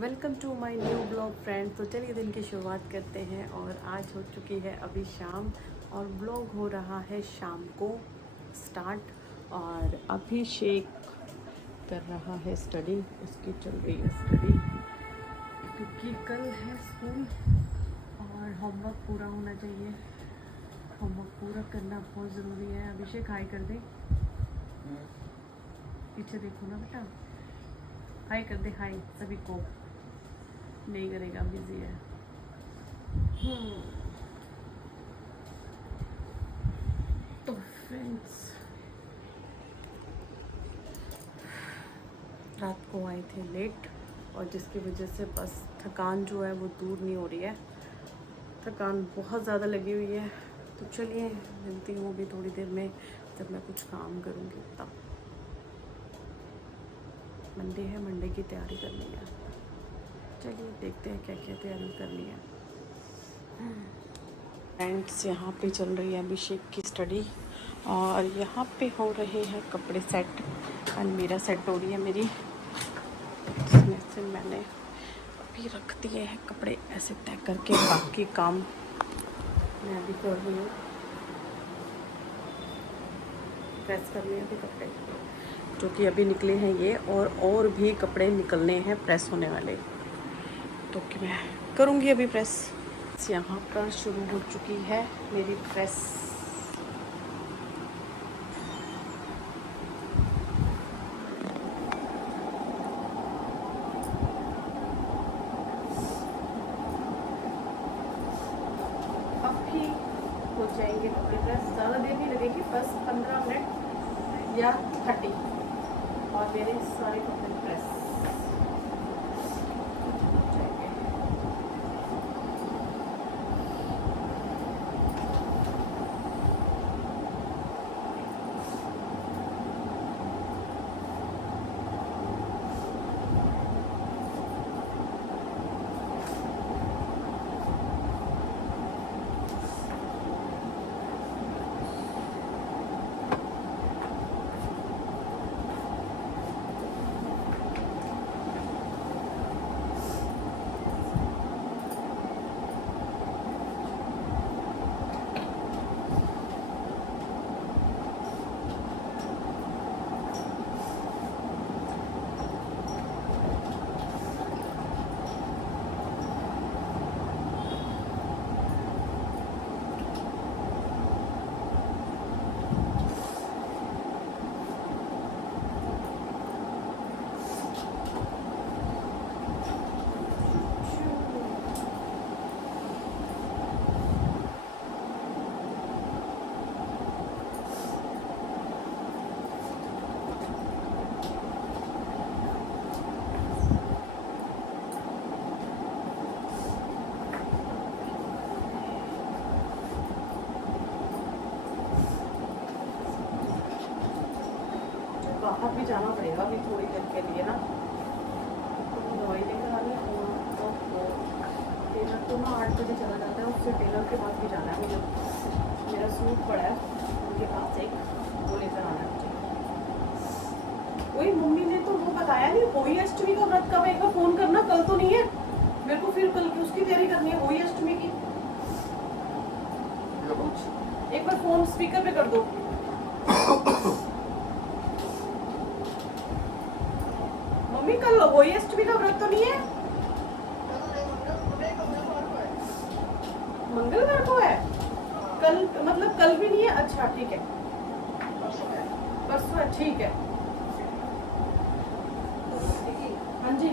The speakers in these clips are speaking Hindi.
Welcome to my new blog friend. तो चलिए दिन की शुरुआत करते हैं। और आज हो चुकी है अभी शाम और ब्लॉग हो रहा है शाम को स्टार्ट। और अभिषेक कर रहा है स्टडी, उसकी चल रही है स्टडी क्योंकि कल है स्कूल और होमवर्क पूरा होना चाहिए। होमवर्क पूरा करना बहुत ज़रूरी है। अभिषेक हाई कर दे, पीछे देखो ना बेटा, हाई कर दे, हाई सभी को। नहीं करेगा, बिजी है। तो फ्रेंड्स, रात को आए थे लेट और जिसकी वजह से बस थकान जो है वो दूर नहीं हो रही है। थकान बहुत ज़्यादा लगी हुई है। तो चलिए मिलती हूँ अभी थोड़ी देर में, जब मैं कुछ काम करूँगी तब। मंडे है, मंडे की तैयारी करनी है। चलिए देखते हैं क्या क्या तैयारी करनी है। फ्रेंड्स, यहाँ पे चल रही है अभिषेक की स्टडी और यहाँ पे हो रहे हैं कपड़े सेट। अलमीरा सेट हो रही है मेरी, इसमें से मैंने अभी रख दिए हैं कपड़े ऐसे तय करके। बाकी काम मैं अभी कर रही हूँ, प्रेस करने हैं अभी कपड़े जो कि अभी निकले हैं ये, और भी कपड़े निकलने हैं प्रेस होने वाले, तो कि मैं करूँगी अभी प्रेस। यहाँ पर शुरू हो चुकी है मेरी प्रेस। अभी हो जाएंगे कपड़े प्रेस, ज़्यादा देर नहीं लगेगी, बस 15 मिनट या 30 और मेरे सारे कपड़े प्रेस हो जाएंगे। बाहर भी जाना पड़ेगा अभी थोड़ी देर के लिए ना, तो दवाई लेकर आ रही हूँ। तो टेलर तो ना 8 बजे चला जाता है, उससे टेलर के पास भी जाना है मुझे। मेरा सूट पड़ा है उनके पास, एक वो लेकर आना है मुझे। वही मम्मी ने तो वो बताया नहीं, होली अष्टमी का व्रत कब है, एक बार फोन करना। कल तो नहीं है मेरे को, फिर कल की उसकी तैयारी करनी है, होली अष्टमी की। एक बार फोन स्पीकर पे कर दो। मम्मी कल होली अष्टमी का व्रत तो नहीं है? मंगलवार को है कल, मतलब कल भी नहीं है? अच्छा ठीक है, परसों है, ठीक है। हाँ जी,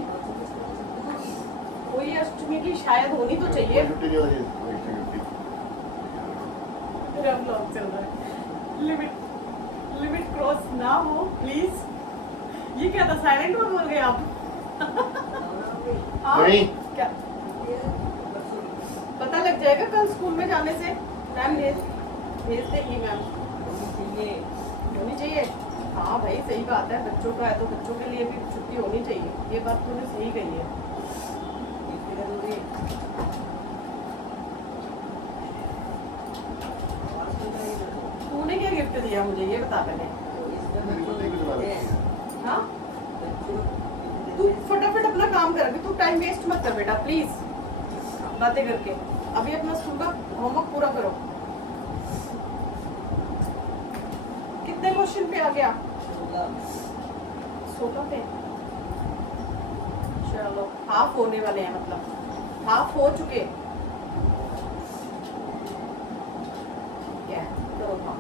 होली अष्टमी की शायद होनी तो चाहिए। मेरा ब्लॉग चल रहा है, लिमिट क्रॉस ना हो प्लीज। ये क्या था, साइलेंट में बोल गए आप? नहीं क्या पता लग जाएगा कल स्कूल में जाने से? मैम भेज देगी मैम, होनी चाहिए। हाँ भाई सही बात है, बच्चों का है तो बच्चों के लिए भी छुट्टी होनी चाहिए, ये बात तूने सही कही है। तूने क्या गिफ्ट दिया मुझे ये बता पहले। हाँ तू फटाफट अपना काम कर, अभी तू टाइम वेस्ट मत कर बेटा प्लीज बातें करके। अभी अपना स्कूल का होमवर्क पूरा करो। कितने क्वेश्चन पे आ गया? 16 पे। चलो हाफ होने वाले हैं, मतलब हाफ हो चुके। करो हाँ।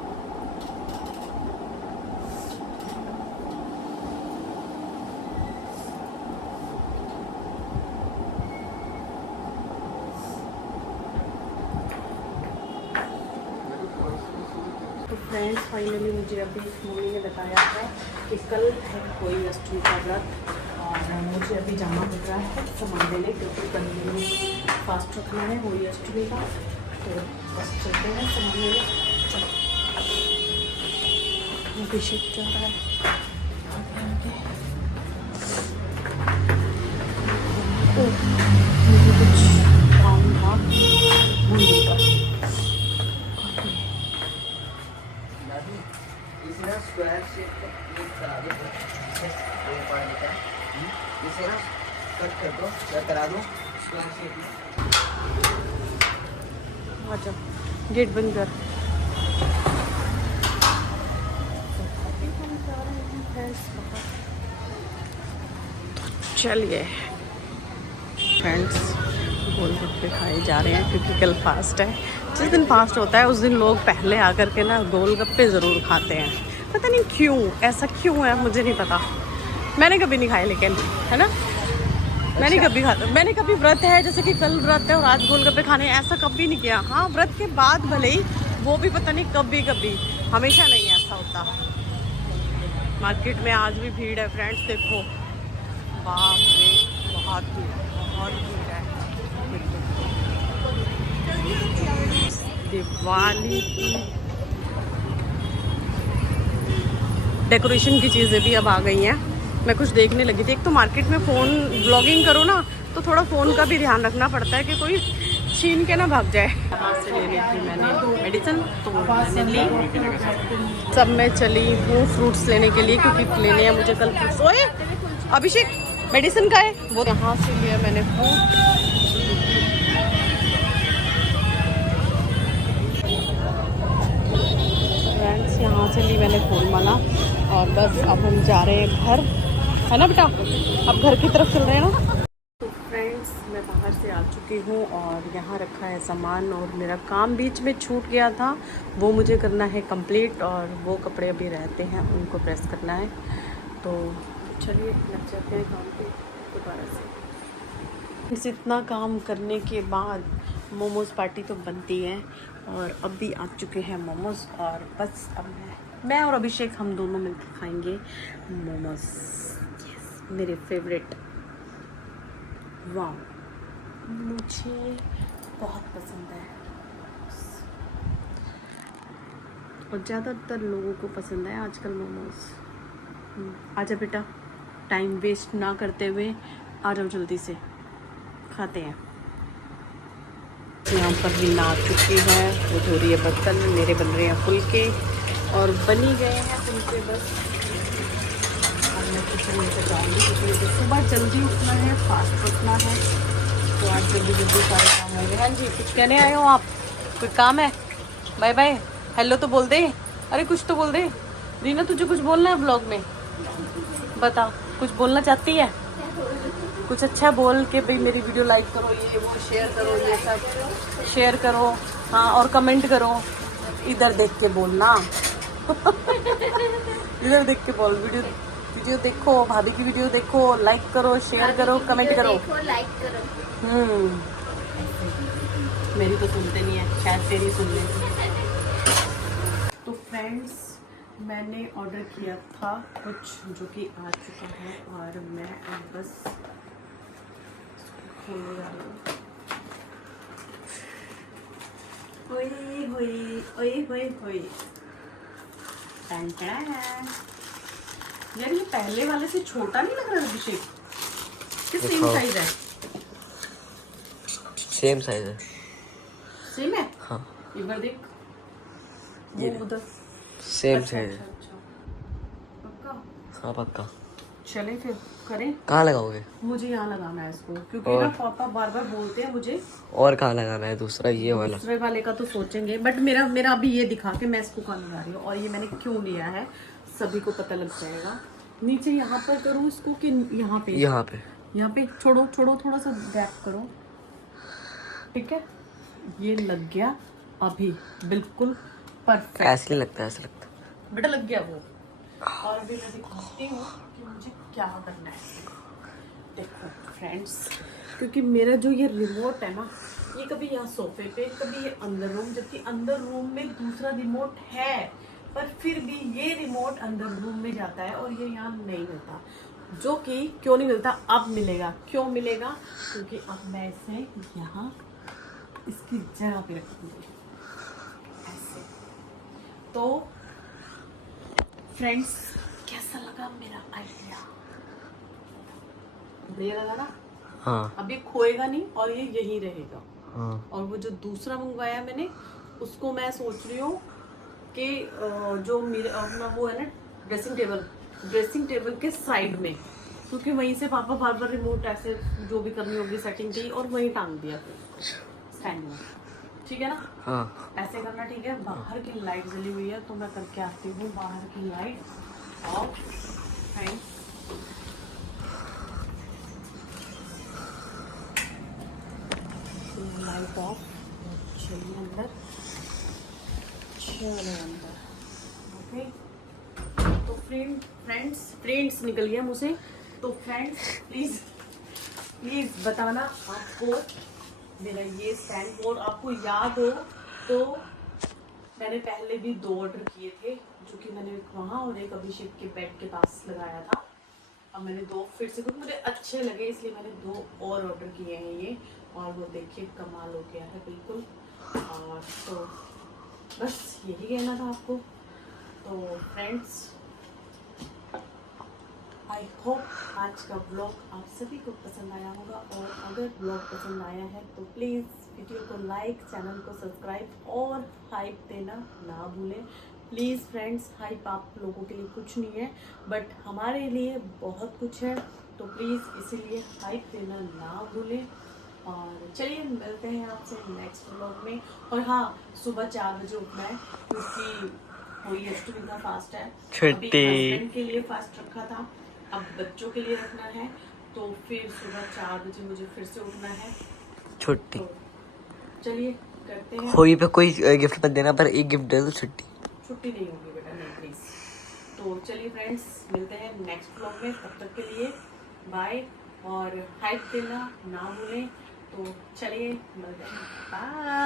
तो फ्रेंड्स फाइनली मुझे अभी मम्मी ने बताया है कि कल है कोई अष्टमी का व्रत और मुझे अभी जाना पड़ रहा है सामान लेने, क्योंकि कल मुझे फास्ट रखना है होली अष्टमी का। तो बस चलते हैं सामान लेने। चलो अभिषेक जा रहा है मुझे कुछ काम था मंदिर का। स्क्वायर शेप करा दो, इसे ना कट कर दो या करा दो स्क्वायर शेप में। अच्छा गेट बंद कर। चलिए फ्रेंड्स गोलगप्पे खाए जा रहे हैं क्योंकि कल फास्ट है। जिस दिन फास्ट होता है उस दिन लोग पहले आकर के ना गोलगप्पे ज़रूर खाते हैं। पता नहीं क्यों, ऐसा क्यों है मुझे नहीं पता। मैंने कभी नहीं खाए लेकिन, है ना, मैंने कभी खाता, मैंने कभी व्रत है जैसे कि कल व्रत है और आज गोलगप्पे खाने, ऐसा कभी नहीं किया। हाँ व्रत के बाद भले ही, वो भी पता नहीं कभी कभी, हमेशा नहीं ऐसा होता। मार्केट में आज भी भीड़ है फ्रेंड्स, देखो बाप रे बहुत भीड़ है। दिवाली की डेकोरेशन की चीज़ें भी अब आ गई हैं। मैं कुछ देखने लगी थी। एक तो मार्केट में फ़ोन ब्लॉगिंग करो ना तो थोड़ा फ़ोन का भी ध्यान रखना पड़ता है कि कोई छीन के ना भाग जाए। यहाँ से लेनी थी मैंने मेडिसिन, तो मैंने ली। सब मैं चली हूँ फ्रूट्स लेने के लिए क्योंकि लेने हैं मुझे कल फ्रूट्स। ओए अभिषेक मेडिसिन का है वो। यहाँ से लिया मैंने फ्रूट। फ्रेंड्स यहाँ से ली मैंने फूल माला और बस अब हम जा रहे हैं घर, है ना बेटा, अब घर की तरफ चल रहे हैं ना। तो फ्रेंड्स मैं बाहर से आ चुकी हूँ और यहाँ रखा है सामान और मेरा काम बीच में छूट गया था, वो मुझे करना है कंप्लीट और वो कपड़े अभी रहते हैं उनको प्रेस करना है। तो चलिए लग जाते हैं काम पे दोबारा से। इतना काम करने के बाद मोमोज़ पार्टी तो बनती है और अभी आ चुके हैं मोमोज़ और बस अब मैं और अभिषेक हम दोनों मिलकर खाएंगे मोमोज़। यस मेरे फेवरेट, वाह मुझे बहुत पसंद है और ज़्यादातर लोगों को पसंद है आजकल मोमोज़। आजा बेटा, टाइम वेस्ट ना करते हुए आ जाओ जल्दी से, खाते हैं। यहाँ पर रीना आ चुकी है, वो धो रही है बर्तन, मेरे बन रहे हैं फुलके और बनी गए हैं फुलके बस। और मैं किचन में जाऊँगी क्योंकि सुबह जल्दी उठना है, फास्ट उठना है, तो आज जल्दी जल्दी सारे काम होंगे। हाँ जी कुछ कहने आए हो आप, कोई काम है? बाय बाय, हेलो तो बोल दे, अरे कुछ तो बोल दे। रीना तुझे कुछ बोलना है ब्लॉग में, बता कुछ बोलना चाहती है? कुछ अच्छा बोल के भाई मेरी वीडियो लाइक करो, ये वो शेयर करो, ये सब शेयर करो, हाँ और कमेंट करो। इधर देख के बोलना इधर देख के बोल, वीडियो देखो, भाभी की वीडियो देखो, लाइक करो, शेयर करो, कमेंट करो, लाइक करो। मेरी तो सुनते नहीं है, शायद तेरी सुन ले। तो फ्रेंड्स मैंने ऑर्डर किया था कुछ जो कि आ चुका है और मैं अब बस खोलने जा रही हूँ। ओए होए ओए होए होए, यार ये पहले वाले से छोटा नहीं लग रहा अभिषेक? किस सेम साइज है? सेम साइज है। सेम है? हाँ एक बार देख, वो उधर सेम अच्छा, साइज है। अच्छा, अच्छा। पक्का? हाँ पक्का। चले फिर करें। कहाँ लगाओगे? मुझे यहाँ लगाना है इसको, क्योंकि ना पापा बार बार बोलते हैं मुझे। और कहाँ लगाना है दूसरा ये वाला? दूसरे वाले का तो सोचेंगे, बट मेरा अभी ये दिखा के मैं इसको कहाँ लगा रही हूँ और ये मैंने क्यों लिया है सभी को पता लग जाएगा। नीचे यहाँ पर करूँ इसको कि यहाँ पे? यहाँ पे छोड़ो थोड़ा सा गैप करो। ठीक है, ये लग गया अभी बिल्कुल परफेक्ट। ऐसे नहीं लगता, ऐसे लगता बेटा लग गया वो। और अभी मैं दिखाती हूँ कि मुझे क्या करना है। देखो फ्रेंड्स, क्योंकि मेरा जो ये रिमोट है ना, ये कभी यहाँ सोफे पे, कभी ये अंदर रूम, जबकि अंदर रूम में दूसरा रिमोट है, पर फिर भी ये रिमोट अंदर रूम में जाता है और ये यहाँ नहीं मिलता। जो कि क्यों नहीं मिलता, अब मिलेगा। क्यों मिलेगा? क्योंकि अब मैं इसे यहाँ इसकी जगह पे रखूंगी ऐसे। तो फ्रेंड्स, कैसा लगा मेरा आइडिया? बढ़िया लगा ना? हाँ। अब ये खोएगा नहीं और ये यहीं रहेगा। हाँ। और वो जो दूसरा मंगवाया मैंने, उसको मैं सोच रही हूँ कि जो मेरे अपना वो है ना ड्रेसिंग टेबल के साइड में, क्योंकि वहीं से पापा बार बार रिमोट ऐसे जो भी करनी होगी सेटिंग की और वहीं टांग दिया फिर स्टैंड में। ठीक है ना? हाँ। ऐसे करना। ठीक है, बाहर की लाइट जली हुई है तो मैं करके आती हूँ बाहर की लाइट ऑफ। Light of. चलिए अंदर, ओके। तो फ्रेंड्स निकल गया मुझे। तो फ्रेंड्स प्लीज बताना आपको मेरा ये स्टैंड बोर्ड आपको याद हो तो मैंने पहले भी 2 ऑर्डर किए थे, जो कि मैंने वहाँ और एक अभिषेक के बेड के पास लगाया था। अब मैंने 2 फिर से, क्योंकि मुझे अच्छे लगे इसलिए मैंने 2 और ऑर्डर किए हैं ये। और वो देखिए कमाल हो गया है बिल्कुल। और तो बस यही कहना था आपको। तो फ्रेंड्स, आई होप आज का ब्लॉग आप सभी को पसंद आया होगा, और अगर ब्लॉग पसंद आया है तो प्लीज़ वीडियो को लाइक, चैनल को सब्सक्राइब और हाइप देना ना भूलें। प्लीज़ फ्रेंड्स, हाइप आप लोगों के लिए कुछ नहीं है, बट हमारे लिए बहुत कुछ है। तो प्लीज़ इसीलिए हाइप देना ना भूलें। और चलिए मिलते हैं आपसे नेक्स्ट ब्लॉग में। और हाँ, सुबह 4 बजे उठना है, क्योंकि कोई अष्टमी का फास्ट है। अभी हस्बैंड के लिए फास्ट रखा था, अब बच्चों के लिए रखना है। तो फिर सुबह 4 बजे मुझे फिर से उठना है। छुट्टी। तो चलिए करते हैं। होली पे कोई गिफ्ट मत देना, पर एक गिफ्ट दे दो। छुट्टी नहीं होगी बेटा, नहीं प्लीज। तो चलिए फ्रेंड्स, मिलते हैं नेक्स्ट ब्लॉग में। तब तक के लिए बाय, और हाइप देना ना भूलें। तो चलिए मिलते हैं, बाय।